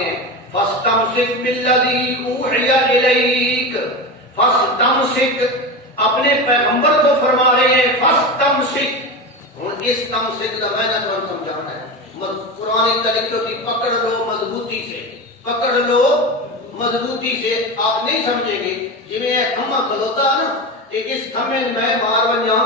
فرماتے ہیں فاستمسک بالذی اوحی الیک، فاستمسک اپنے پیغمبر کو فرما رہے ہیں فاستمسک، اور اس تمسک کا معنی تو سمجھانا ہے، قرآن طریقوں کی پکڑ لو مضبوطی سے، پکڑ لو مضبوطی سے، آپ نہیں سمجھیں گے جی میں تھما کھلوتا نا کہ اس تھمے میں مار بنیا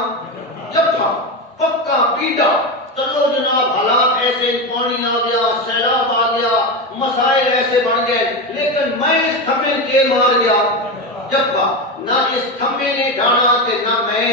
جب تھا پکا پیڈا، چلو جناب حالات ایسے، پانی آ گیا، سیلاب آ گیا، مسائل ایسے بن گئے، لیکن میں اس تھمے کے مار گیا جب تھا، نہ اس تھمے نے ڈانا کہ نہ میں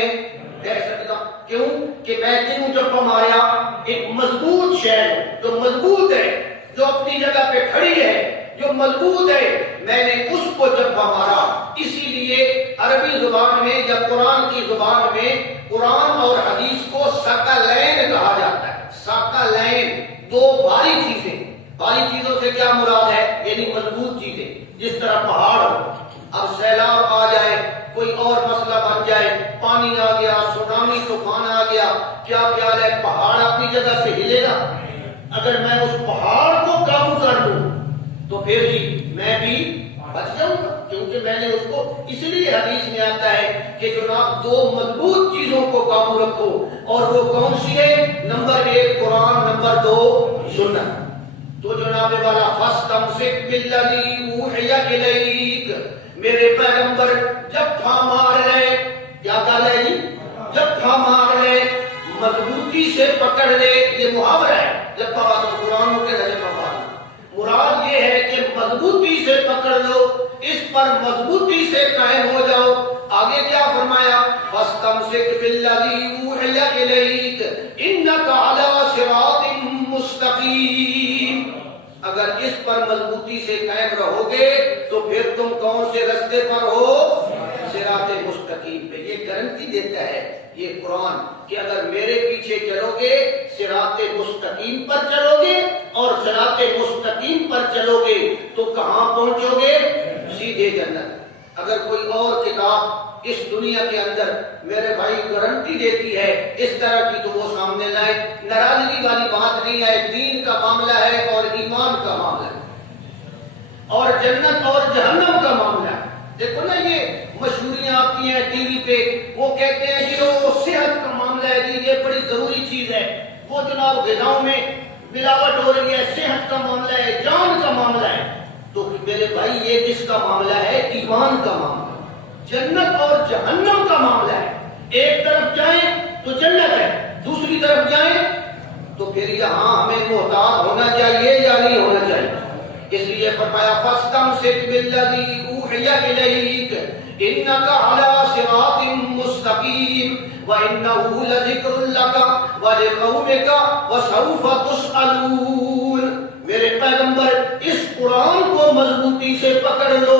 کہہ سکتا، کیوں کہ میں کیوں جب ماریا ایک مضبوط شہر جو مضبوط ہے، جو اپنی جگہ پہ کھڑی ہے، جو مضبوط ہے، میں نے اس کو جب مارا۔ اسی لیے عربی زبان میں یا قرآن کی زبان میں قرآن اور حدیث کو ثقلین کہا جاتا ہے، ثقلین، دو بھاری چیزیں۔ بھاری چیزوں سے کیا مراد ہے؟ یعنی مضبوط چیزیں، جس طرح پہاڑ ہو، اب سیلاب آ جائے، کوئی اور مسئلہ بن جائے، پانی آ گیا، سونامی طوفان آ گیا، کیا خیال ہے پہاڑ اپنی جگہ سے ہلے گا؟ اگر میں اس پہاڑ کو قابو کر لوں تو پھر ہی میں بھی بچ جاؤں گا، کیونکہ میں نے اس کو، اس لیے حدیث میں آتا ہے کہ جناب دو مضبوط چیزوں کو قابو رکھو، اور وہ کون سی ہے؟ نمبر 1 قرآن، نمبر 2 سنت۔ تو جناب والا فاستمسک بالذی اوحی الیک، میرے پیغمبر جب تھا مار لے، کیا کہا لے جی؟ جب تھا مار لے، مضبوطی سے پکڑ لے، یہ محاورہ ہے، جب تھا تو قرآن کے رجے مفاد، مراد یہ ہے کہ مضبوطی سے پکڑ لو، اس پر مضبوطی سے قائم ہو جاؤ۔ آگے کیا فرمایا؟ فاستمسک بالذی اوحی الیک انک علی صراط مستقیم، اگر اس پر مضبوطی سے قائم رہو گے تو پھر تم کون سے رستے پر ہو؟ صراط مستقیم پہ۔ یہ گارنٹی دیتا ہے یہ قرآن کہ اگر میرے پیچھے چلو گے صراط مستقیم پر چلو گے، اور صراط مستقیم پر چلو گے تو کہاں پہنچو گے؟ سیدھے جنت۔ اگر کوئی اور کتاب اس دنیا کے اندر میرے بھائی گارنٹی دیتی ہے اس طرح کی تو وہ سامنے لائے، ناراضگی والی بات نہیں ہے، دین کا معاملہ ہے اور ایمان کا معاملہ ہے، اور جنت اور جہنم کا معاملہ ہے۔ دیکھو نا یہ مشہوریاں آتی ہیں ٹی وی پہ، وہ کہتے ہیں کہ وہ صحت کا معاملہ ہے جی، یہ بڑی ضروری چیز ہے، وہ جناب غذاؤں میں ملاوٹ ہو رہی ہے، صحت کا معاملہ ہے، جان کا معاملہ ہے۔ تو میرے بھائی یہ کس کا معاملہ ہے؟ ایمان کا معاملہ، جنت اور جہنم کا معاملہ ہے۔ ایک طرف جائیں تو جنت ہے، دوسری طرف جائیں تو پھر یہاں ہمیں محتاط ہونا چاہیے یا نہیں ہونا چاہیے؟ اس لیے فرمایا فاستمسک بالذی اوحی الیک انک علی صراط مستقیم وانہ لذکر لک ولقومک وسوف تسألون۔ میرے پیغمبر اس قرآن کو مضبوطی سے پکڑ لو۔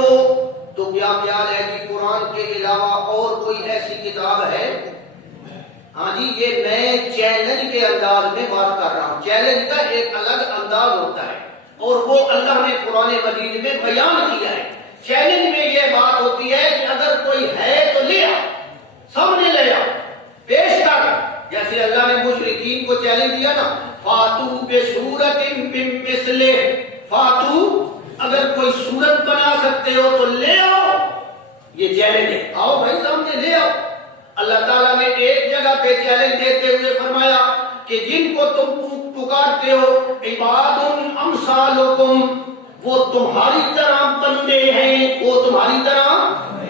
تو کیا خیال ہے کہ قرآن کے علاوہ اور کوئی ایسی کتاب ہے؟ ہاں جی، یہ میں چیلنج کے انداز میں بات کر رہا ہوں۔ چیلنج کا ایک الگ انداز ہوتا ہے اور وہ اللہ نے قرآن مجید میں بیان کیا ہے۔ چیلنج میں یہ بات ہوتی ہے کہ اگر کوئی ہے تو لے آ، سامنے لے آ، پیش کر، جیسے اللہ نے مشرکین کو چیلنج دیا نا، فاتو بسورۃ من مثلہ، فاتو، اگر کوئی صورت بنا سکتے ہو تو لے آؤ، یہ چیلنج ہے، آؤ بھائی سامنے لے آؤ۔ اللہ تعالیٰ نے ایک جگہ پہ چیلنج دیتے ہوئے فرمایا کہ جن کو تم پکارتے ہو عباد امثالکم، وہ تمہاری طرح بندے ہیں، وہ تمہاری طرح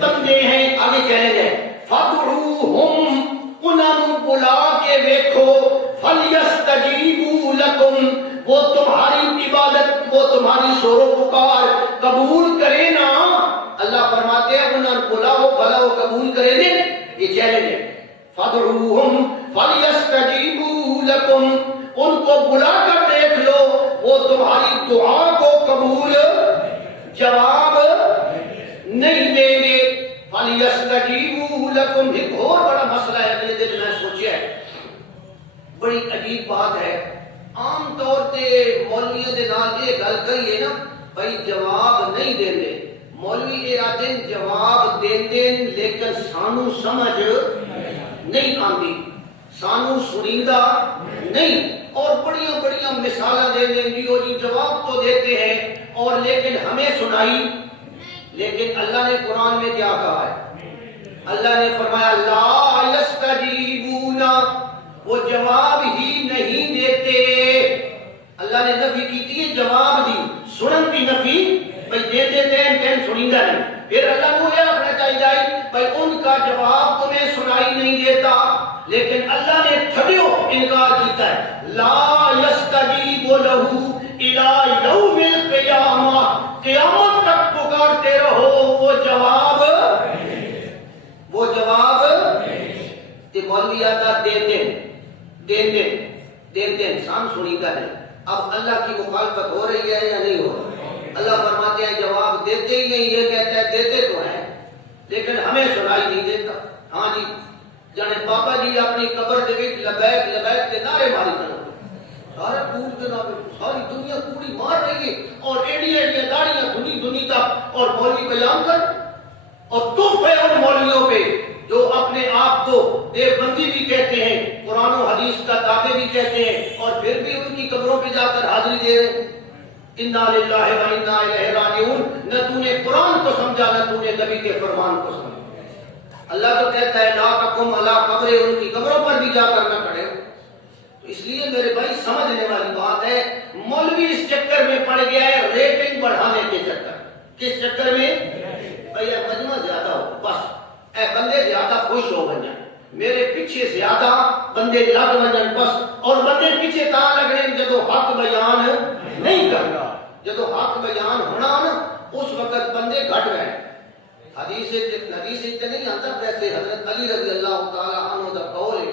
بندے ہیں۔ آگے چیلنج ہے فادعوہم، انہوں بلا کے دیکھو، فلیستجیبوا لکم، وہ تمہاری عبادت، وہ تمہاری سور و پکار قبول کرے نا۔ اللہ فرماتے ہیں انہوں بلاؤ، بھلا وہ قبول کرے دے، یہ چیلنج ہے۔ فادعوہم فلیستجیبوا لکم، ان کو بلا کر دیکھ لو، وہ تمہاری دعا کو قبول جواب نہیں دیں گے۔ فلیستجیبوا لکم، ایک اور بڑا مسئلہ ہے اگلے دن میں سوچیا ہے، بڑی عجیب بات ہے۔ عام طور سے مولویوں دے نال یہ گل کہیے نا بھائی جواب نہیں دیں دے، مولوی یہ آتے ہیں جواب دیں دیں لیکن سانو سمجھ نہیں آندی، سانو سنیندہ نہیں، اور بڑیاں بڑیاں مثالیں دے دیں جی اور جی جواب تو دیتے ہیں اور لیکن ہمیں سنائی. لیکن اللہ نے قرآن میں کیا کہا ہے؟ اللہ نے فرمایا لا یستجیبون، وہ جواب ہی نہیں دیتے. اللہ نے نفی کی تھی، جواب دی، سنن کی نفی بھائی دے دیتے ہیں کہ سنیندہ نہیں. پھر اللہ کو یہ رکھنا چاہیے بھائی ان کا جواب تمہیں سنائی نہیں دیتا، لیکن اللہ نے تھڑیو انکار کیتا ہے. لا یستجیب لہ الی یوم القیامہ، قیامت تک پکارتے رہو وہ جواب مولوی آتا دیتے انسان سنی کا نہیں. اب اللہ کی مخالفت ہو رہی ہے یا نہیں ہو رہی؟ اللہ فرماتے ہیں جواب دیتے ہی نہیں. یہ کہتا ہے دیتے تو ہیں لیکن ہمیں سنائی نہیں دیتا. ہاں جی جانے بابا جی اپنی قبر دے لبیک لبیک کے نعرے ماری کرو، سارے کوڑ کے نعرے، ساری دنیا کوڑی مار رہی ہے اور ایڈیاں داڑیاں دھنی دھنی تک، اور مولوی بیان کر. اور تف ہے ان مولویوں پہ جو اپنے آپ کو دیوبندی بھی کہتے ہیں، قرآن و حدیث کا تابع بھی کہتے ہیں، اور پھر بھی ان کی قبروں پہ جا کر حاضری دے رہے ہیں. انا للہ و انا الیہ راجعون. نہ تو نے قرآن کو سمجھا نہ تو نے نبی کے فرمان کو سمجھا. اللہ تو کہتا ہے لا تقم علی قبر، ان کی قبروں پر بھی جا کر نہ کھڑے. تو اس لیے میرے بھائی سمجھنے والی بات ہے، مولوی اس چکر میں پڑ گیا ہے ریٹنگ بڑھانے کے چکر. کس چکر میں؟ بھائی مجمع زیادہ ہو، بس اے بندے زیادہ خوش ہو بن جائیں، میرے پیچھے زیادہ بندے لگ بن جائیں بس. اور بندے پیچھے تا لگ رہے ہیں جدو حق بیان نہیں کرنا، جدو حق بیان ہونا نا اس وقت بندے گھٹ گئے. حدیث نہیں آتا ویسے حضرت علی رضی اللہ تعالی عنہ دا قول ہے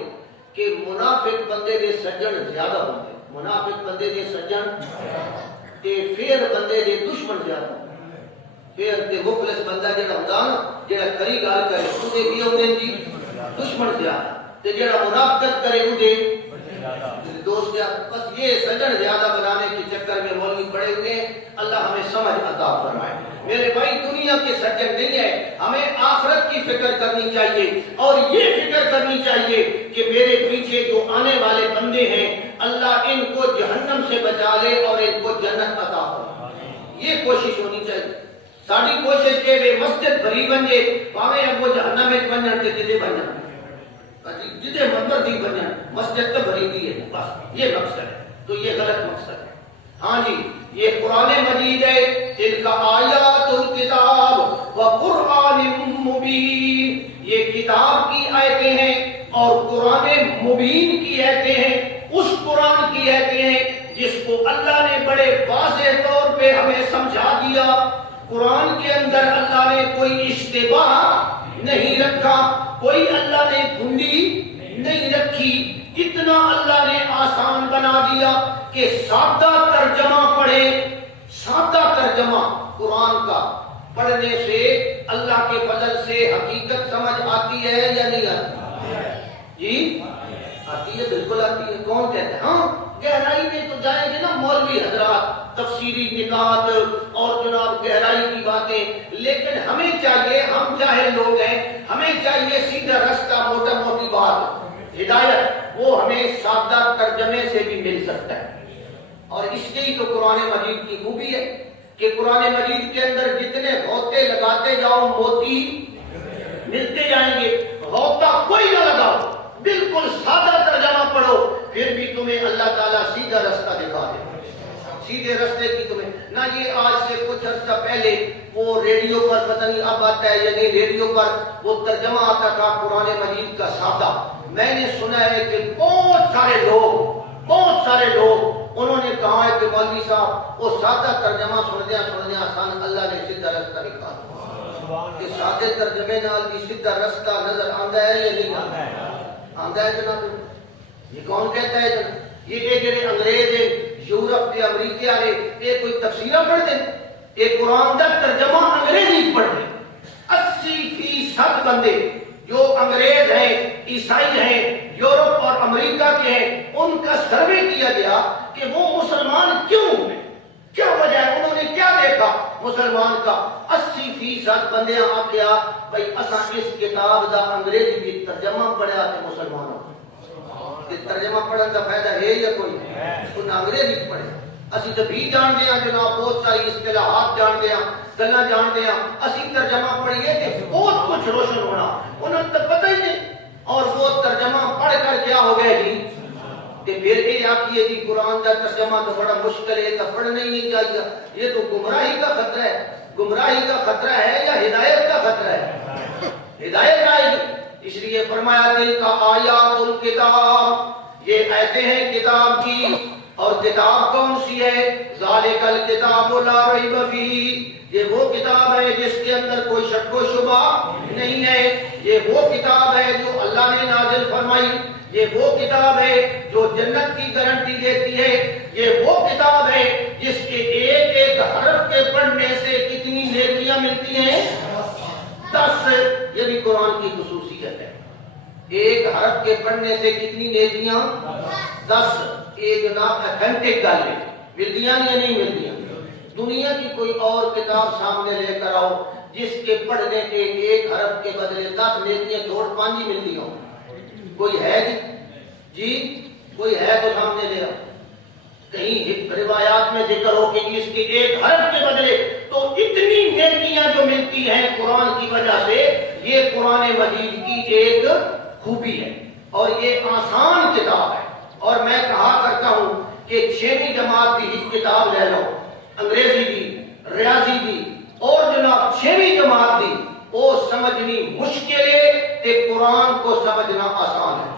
کہ منافق بندے دے سجن زیادہ ہوندے، منافق بندے دے سجن تے پھر بندے دے دشمن زیادہ ہوندے. پھر تے مخلص بندہ جڑا ہوندا نا جڑا کھری گل کرے اودے کی ہوندے جی دشمن زیادہ، تے جڑا منافقت کرے اودے دوست زیادہ. بس یہ سجن زیادہ بنانے کے چکر میں مولوی پڑے ہوئے ہیں. اللہ ہمیں سمجھ عطا فرمائے. میرے بھائی دنیا کے سجن نہیں ہے، ہمیں آخرت کی فکر کرنی چاہیے اور یہ فکر کرنی چاہیے کہ میرے پیچھے جو آنے والے بندے ہیں اللہ ان کو جہنم سے بچا لے اور ان کو جنت عطا فرمائے. یہ کوشش ہونی چاہیے. ساری کوشش کے لئے مسجد بھری بن جائے پاوے اب وہ جہنم میں بن جاتے جدے بن جاتے جدے منبر دی بن جاتے مسجد تو بھری دی ہے، بس یہ مقصد ہے. تو یہ غلط مقصد ہے. ہاں جی یہ قرآن مجید ہے، ان کا آیات الکتاب و قرآن مبین، یہ کتاب کی آیتیں ہیں اور قرآن مبین کی آیتیں ہیں. اس قرآن کی آیتیں ہیں جس کو اللہ نے بڑے واضح طور پہ ہمیں سمجھا دیا. قرآن کے اندر اللہ نے کوئی اشتباہ نہیں رکھا، کوئی اللہ نے گھنڈی نہیں رکھی. اتنا اللہ نے آسان بنا دیا کہ سادہ ترجمہ پڑھے. سادہ ترجمہ قرآن کا پڑھنے سے اللہ کے فضل سے حقیقت سمجھ آتی ہے یا نہیں آتی؟ جی آتی ہے، بالکل آتی ہے. کون کہتے ہیں؟ ہاں گہرائی میں تو جائیں گے نا مولوی حضرات، تفسیری نکات اور جناب گہرائی کی باتیں. لیکن ہمیں چاہیے، ہم چاہے لوگ ہیں، ہمیں چاہیے سیدھا رستہ، موٹا موٹی بات، ہدایت وہ ہمیں سادہ ترجمے سے بھی مل سکتا ہے. اور اس لیے تو قرآن مجید کی خوبی ہے کہ قرآن مجید کے اندر جتنے غوطے لگاتے جاؤ موتی ملتے جائیں گے. غوطہ کوئی نہ لگاؤ، بالکل سادہ ترجمہ پڑھو، پھر بھی تمہیں اللہ تعالیٰ سیدھا رستہ دکھا دے. سیدھے رستے کی تمہیں نہ. یہ آج سے کچھ عرصہ پہلے وہ ریڈیو پر پتہ نہیں اب آتا ہے یا نہیں، ریڈیو پر وہ ترجمہ آتا تھا قرآن مجید کا سادہ. میں نے سنا ہے کہ بہت سارے لوگ انہوں نے کہا ہے کہ مولوی صاحب وہ سادہ ترجمہ سندیا آسان اللہ نے سیدھا رستہ دکھا دیا. کہ سادے ترجمے نال بھی سیدھا رستہ نظر آتا ہے یا نہیں آتا ہے؟ آتا ہے جناب. یہ کون کہتا ہے جناب؟ یہ جڑے انگریز ہیں یورپ کے امریکہ والے یہ کوئی تفسیرہ پڑھتے ہیں؟ یہ قرآن کا ترجمہ انگریزی پڑھتے ہیں. 80% بندے جو انگریز ہیں، عیسائی ہیں، یورپ اور امریکہ کے ہیں، ان کا سروے کیا گیا کہ وہ مسلمان کیوں ہوئے، کیا وجہ ہے، انہوں نے کیا دیکھا مسلمان کا. 80% بندے آخیا بھائی اساں اس کتاب دا انگریزی بھی ترجمہ پڑھا تو مسلمان ہو. کہ ترجمہ پڑھن کا فائدہ ہے یا کوئی انہیں انگریزی پڑھے اسی تو بھی جانتے ہیں جناب بہت ساری اصطلاحات جانتے ہیں گلا جانتے ہیں اسی ترجمہ پڑھیے کہ بہت کچھ روشن ہونا انہیں تو پتہ ہی نہیں اور وہ ترجمہ پڑھ کر کیا ہو گئے جی کہ پھر یہ آخیے جی قرآن کا ترجمہ تو بڑا مشکل ہے تو پڑھنا ہی نہیں چاہیے یہ تو گمراہی کا خطرہ ہے گمراہی کا خطرہ ہے یا ہدایت کا خطرہ ہے ہدایت آئے گی اس لیے فرمایا دل کا آیات الکتاب یہ آیتیں ہیں کتاب کی اور کتاب کون سی ہے ذالک الکتاب لا ریب فیہ یہ وہ کتاب ہے جس کے اندر کوئی شک و شبہ نہیں ہے یہ وہ کتاب ہے جو اللہ نے نازل فرمائی یہ وہ کتاب ہے جو جنت کی گارنٹی دیتی ہے یہ وہ کتاب ہے جس کے ایک ایک حرف کے پڑھنے سے کتنی نیکیاں ملتی ہیں 10 یہ بھی قرآن کی خصوصیت ہے ایک حرف کے پڑھنے سے کتنی نیکیاں 10 ایک جناب اتھینٹک گل ہے ملتیاں یا نہیں ملتیاں دنیا کی کوئی اور کتاب سامنے لے کر آؤ جس کے پڑھنے کے ایک حرف کے بدلے 10 نیکیاں چھوڑ 5 ہی ملتی ہوں کوئی ہے جی کوئی ہے تو سامنے لے آؤ کہیں روایات میں ذکر ہو کہ اس کے ایک حرف کے بدلے تو اتنی نیکیاں جو ملتی ہیں قرآن کی وجہ سے یہ قرآن مجید کی ایک خوبی ہے اور یہ آسان کتاب ہے اور میں کہا کرتا ہوں کہ 6ویں جماعت کی کتاب لے لو انگریزی کی ریاضی کی اور جناب 6ویں جماعت کی وہ سمجھنی مشکل ہے کہ قرآن کو سمجھنا آسان ہے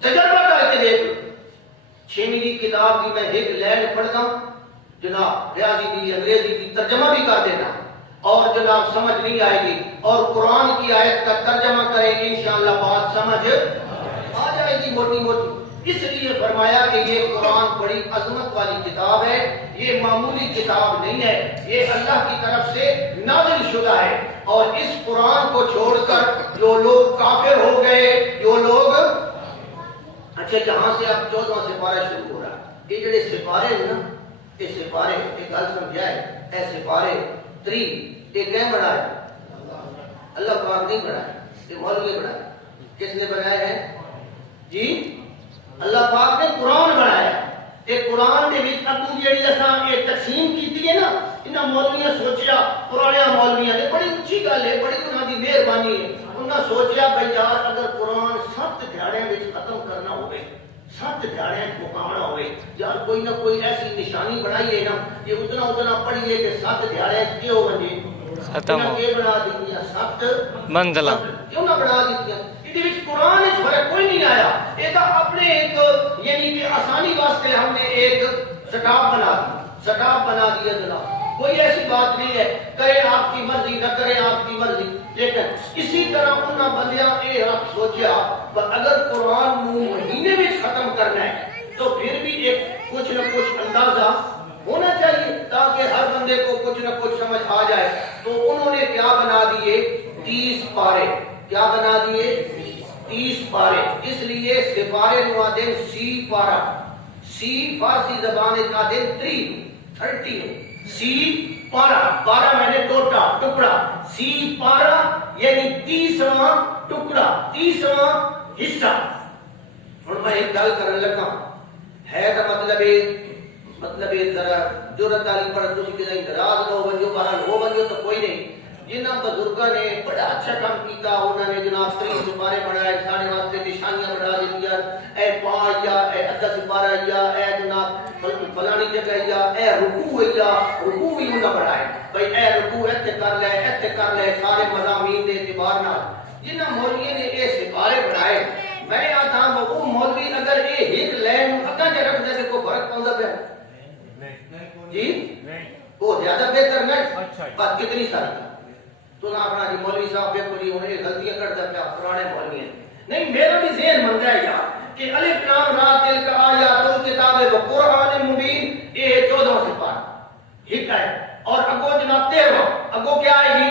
تجربہ کر کے دیکھ 6ویں کی کتاب کی میں ایک لائن پڑھتا ہوں جناب ریاضی کی انگریزی کی ترجمہ بھی کر دینا اور جناب سمجھ نہیں آئے گی اور قرآن کی آیت کا ترجمہ کریں گے انشاءاللہ بات سمجھ آ جائے گی موٹی موٹی اس لیے فرمایا کہ یہ قرآن بڑی عظمت والی کتاب ہے یہ معمولی کتاب نہیں ہے یہ اللہ کی طرف سے نازل شدہ ہے اور اس قرآن کو چھوڑ کر جو لوگ کافر ہو گئے جو لوگ اچھا یہاں سے اب 14واں سپارہ شروع ہو رہا ہے یہ جڑے سپارے ہیں نا یہ سپارے ایک گل سمجھائے اے سپارے 3 یہ کیا بنایا اللہ پاک نہیں بنایا یہ مولوی بنایا کس نے بنایا ہے جی اللہ پاک نے قرآن بنایا یہ قرآن کے وچ اگوں جڑی اساں یہ تقسیم کیتی ہے نا انہاں مولویاں سوچیا پرانے مولویاں نے بڑی اچھی گل ہے بڑی انہاں دی مہربانی ہے انہاں سوچیا بھئی یار اگر قرآن 7 دھیاڑیاں وچ ختم کرنا ہوئے 7 دھیاڑیاں مکمل ہوئے یار کوئی نہ کوئی ایسی نشانی بنائیے نا کہ اتنا پڑھیے کہ 7 دھیاڑیاں کیوں بنے ختم ہو کے بنا دیا 7 منزلہ کیوں نہ بنا دیا قرآن اس فرق کوئی نہیں آیا یہ اپنے ایک یعنی کہ آسانی واسطے ہم نے ایک سٹاپ بنا دیا جناب کوئی ایسی بات نہیں ہے کرے آپ کی مرضی نہ کرے آپ کی مرضی لیکن اسی طرح انہاں بندیاں یہ آپ سوچیا اگر قرآن مہینے میں ختم کرنا ہے تو پھر بھی ایک کچھ نہ کچھ اندازہ ہونا چاہیے تاکہ ہر بندے کو کچھ نہ کچھ سمجھ آ جائے تو انہوں نے کیا بنا دیے 30 پارے کیا بنا دیے 30 پارے اس لیے سپارے نوادن سی پارا سی فارسی زبان نادن 30 سی پارا میں نے ٹکڑا سی پارا یعنی 30واں ٹکڑا 30واں حصہ اور میں ایک گل کرنے لگا ہے کا مطلب ذرا جرت والی پر تسی کہ اعتراض نہ ہو بنجو بہرحال ہو بنجو تو کوئی نہیں جنہاں بزرگاں نے بڑا اچھا کام کیتا انہوں نے جناب 30 سپارے بنائے سارے واسطے نشانیاں بنا دیا اے پا یا اے ادھا سپارہ یا اے جناب فلانی جگہ یا اے رکوع بھی انہوں بنائے بھئی اے رکوع ایتھے کر لے سارے مضامین دے اعتبار نال جنہاں مولوی نے یہ سپارے بنائے میں آتا ہوں وہ مولوی اگر یہ ایک لائن اگاں چ رکھ دے کو فرق پوندا پیا جی وہ زیادہ بہتر نہیں بات کتنی ساری تو نہ اپنا جی مولوی صاحب بالکل ہی انہیں غلطیاں کرتا پیا پرانے مولوی ہیں نہیں میرا بھی ذہن بن گیا یار کہ الف لام را تلک آیات الکتاب و قرآن مبین یہ 14واں سپارہ ٹھیک ہے اور اگو جناب 13واں اگو کیا آئے گی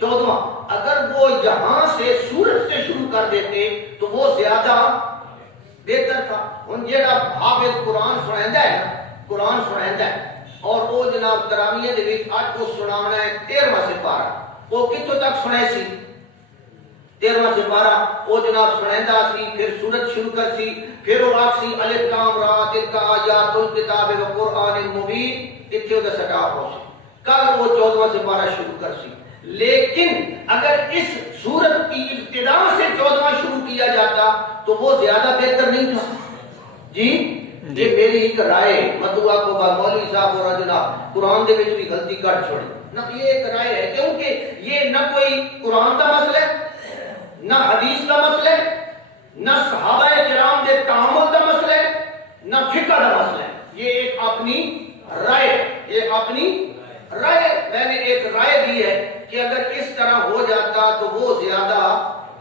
14واں اگر وہ یہاں سے سورت سے شروع کر دیتے تو وہ زیادہ بہتر تھا ان جیڑا حافظ قرآن سنائندا ہے اور وہ جناب تراویح دے وچ اج کو سناونا ہے 13واں سپارہ وہ کتوں تک سنے سی 13واں سپارہ وہ جناب سنیندا سی پھر سورت شروع کر سی پھر وہ آگ سی الف لام را تلک آیات الکتاب و قرآن مبین اتھے دا سٹاپ ہو سی کل وہ 14واں سپارہ شروع کر سی لیکن اگر اس سورت کی ابتدا سے 14واں شروع کیا جاتا تو وہ زیادہ بہتر نہیں تھا جی یہ میری ایک رائے مطلب کو مولوی صاحب اور جناب قرآن دے وچ بھی غلطی کر چھوڑی نہ یہ ایک رائے ہے کیونکہ یہ نہ کوئی قرآن کا مسئلہ ہے نہ حدیث کا مسئلہ ہے نہ صحابہ کرام دے تعامل کا مسئلہ ہے نہ فقہ کا مسئلہ ہے یہ ایک اپنی رائے یہ اپنی رائے میں نے ایک رائے دی ہے کہ اگر اس طرح ہو جاتا تو وہ زیادہ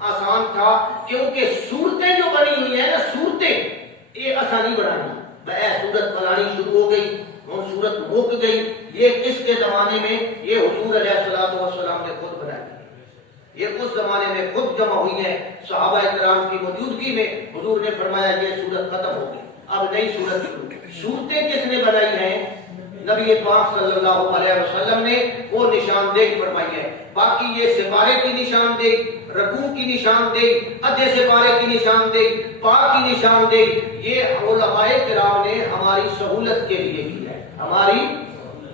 آسان تھا کیونکہ صورتیں جو بنی ہوئی ہیں نا صورتیں یہ آسانی بنانی صورت فلانی شروع ہو گئی اور صورت مک گئی یہ کس کے زمانے میں یہ حضور علیہ الصلوۃ والسلام نے خود بنائی یہ اس زمانے میں خود جمع ہوئی ہے صحابہ کرام کی موجودگی میں حضور نے فرمایا یہ صورت ختم ہو گئی اب نئی صورت شروع صورتیں کس نے بنائی ہیں نبی پاک صلی اللہ علیہ وسلم نے وہ نشاندہی فرمائی ہے باقی یہ سپارے کی نشاندہی رکوع کی نشاندہی ادھے سپارے کی نشاندہی پا کی نشاندہی یہ علماء کرام نے ہماری سہولت کے لیے کی ہے ہماری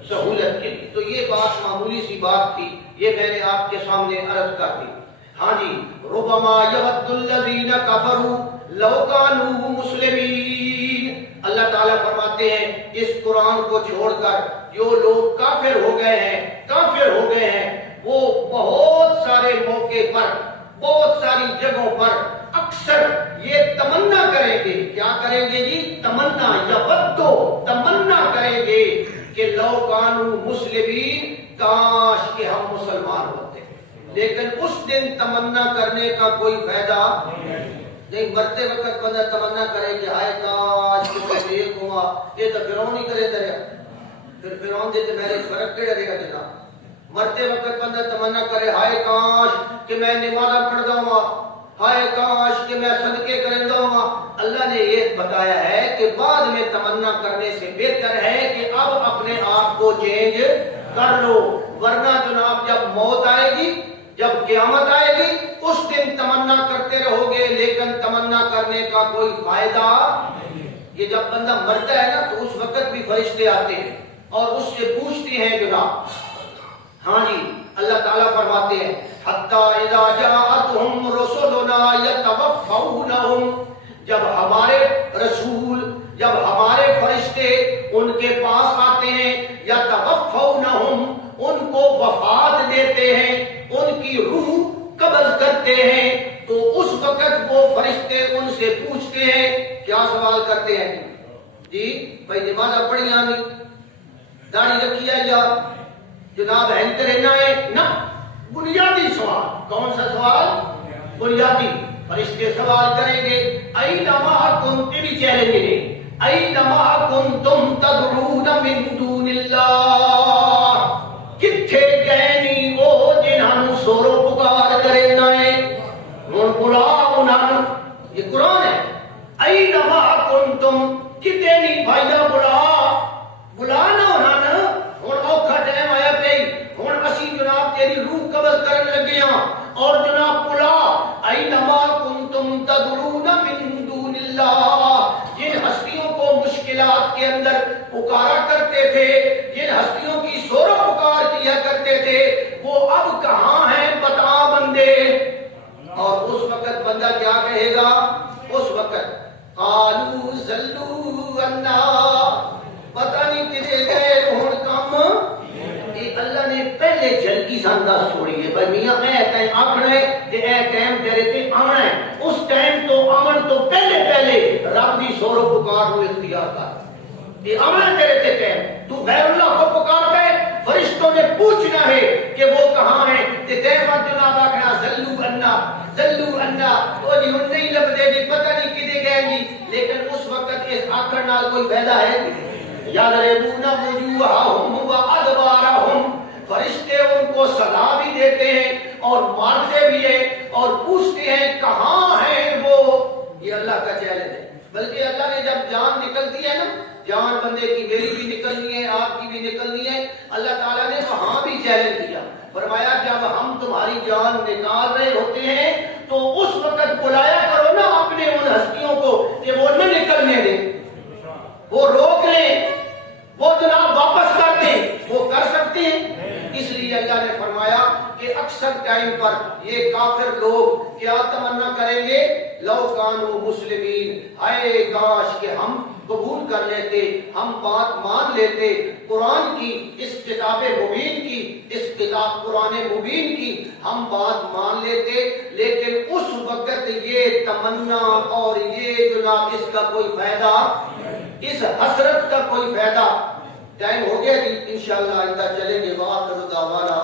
سہولت کے لیے تو یہ بات معمولی سی بات تھی یہ میں نے آپ کے سامنے عرض کر دی ہاں جی ربما یود الذین کفروا لو کانوا مسلمین اللہ تعالیٰ فرماتے ہیں اس قرآن کو چھوڑ کر جو لوگ کافر ہو گئے ہیں وہ بہت سارے موقع پر بہت ساری جگہوں پر اکثر یہ تمنا کریں گے کیا کریں گے جی تمنا یودو تمنا کریں گے کہ لو کانوا مسلمین کاش کہ ہم مسلمان ہوتے لیکن اس دن تمنا کرنے کا کوئی فائدہ نہیں مرتے وقت بندہ تمنا کرے کہ ہائے کاش کہ میں نیک ہوا یہ تو فرعون ہی کرے دریا پھر فرعون دے تے میرے فرق کیڑا رہے گا جناب مرتے وقت بندہ تمنا کرے ہائے کاش کہ میں نماز پڑھدا ہوا ہائے کاش کہ میں صدقے کرندا ہوا اللہ نے یہ بتایا ہے کہ بعد میں تمنا کرنے سے بہتر ہے کہ اب اپنے آپ کو چینج کر لو ورنہ جناب جب موت آئے گی جب قیامت آئے گی اس دن تمنا کرتے رہو گے لیکن تمنا کرنے کا کوئی فائدہ یہ جب بندہ مرتا ہے نا تو اس وقت بھی فرشتے آتے ہیں اور اس سے پوچھتے ہیں جناب ہاں جی اللہ تعالیٰ فرماتے ہیں حتی اذا جاءتهم رسلنا یتوفونہم جب ہمارے رسول جب ہمارے فرشتے ان کے پاس آتے ہیں یتوفونہم ان کو وفات دیتے ہیں ان کی روح قبض کرتے ہیں تو اس وقت وہ فرشتے ان سے پوچھتے ہیں کیا سوال کرتے ہیں جی بھائی نماز پڑھی نہیں داڑھی رکھی ہے یا جناب ہینکر رہنا ہے نہ بنیادی سوال کون سا سوال بنیادی فرشتے سوال کریں گے اینما کنتم بھی چیلنج نہیں اینما کنتم تدعون من دون اللہ کتھے گئے نہیں وہ جنہاں سورو پکار کرے نائے ہن بلا انہاں یہ قرآن ہے اینما کنتم کتے نہیں بھائیا بلانا انہاں ہن اوکھا ٹائم آیا پئی ہن اسی جناب تیری روح قبض کرن لگے ہاں اور جناب بلا اینما کنتم تدعون من دون اللہ جن ہستیوں کو مشکلات کے اندر پکارا کرتے تھے جن ہستیوں کی سورو پکار کیا کرتے تھے وہ اب کہاں ہیں بتا بندے اور اس وقت بندہ کیا کہے گا اس وقت قالوا ذلوا عنا پتہ نہیں کدھر گئے ہن کم یہ اللہ نے پہلے جھلکی ساندا چھوڑی ہے بھائی میاں اے ٹائم آکھنا ہے تے اے ٹائم تیرے تے آنا ہے اس ٹائم تو آمن تو پہلے رب دی سورو پکار کو اختیار کر یہ آمن تیرے تے ٹائم تو غیر اللہ کو پکارتا ہے فرشتوں نے پوچھنا ہے کہ وہ کہاں ہیں تے تے وقت جناب آکھنا ذلوا عنا او جی ہن نہیں لبدے جی پتہ نہیں کدھر گئے جی لیکن اس وقت اس آکھن نال کوئی فائدہ ہے یضربون وجوہہم وادبارہم فرشتے ان کو سزا بھی دیتے ہیں اور مارتے بھی ہیں اور پوچھتے ہیں کہاں ہیں وہ یہ اللہ کا چیلنج ہے بلکہ اللہ نے جب جان نکلتی ہے نا جان بندے کی میری بھی نکلنی ہے آپ کی بھی نکلنی ہے اللہ تعالیٰ نے وہاں بھی چیلنج کیا فرمایا جب ہم تمہاری ہماری جان نکال رہے ہوتے ہیں تو اس وقت بلایا کرو نا اپنے ان ہستیوں کو کہ وہ نہ نکلنے دیں، وہ روک لیں، وہ جناب واپس کر دیں، وہ کر سکتے ہیں؟ اس لیے اللہ نے فرمایا کہ اکثر ٹائم پر یہ کافر لوگ کیا تمنا کریں گے، لو کانوا مسلمین، ہائے کاش کہ ہم قبول کر لیتے، ہم بات مان لیتے قرآن کی، اس کتاب مبین کی، اس کتاب قرآن مبین کی ہم بات مان لیتے، لیکن اس وقت یہ تمنا اور یہ جناب اس کا کوئی فائدہ، اس حسرت کا کوئی فائدہ۔ ٹائم ہو گیا جی، انشاءاللہ آئندہ چلیں گے۔ وآخر دعوانا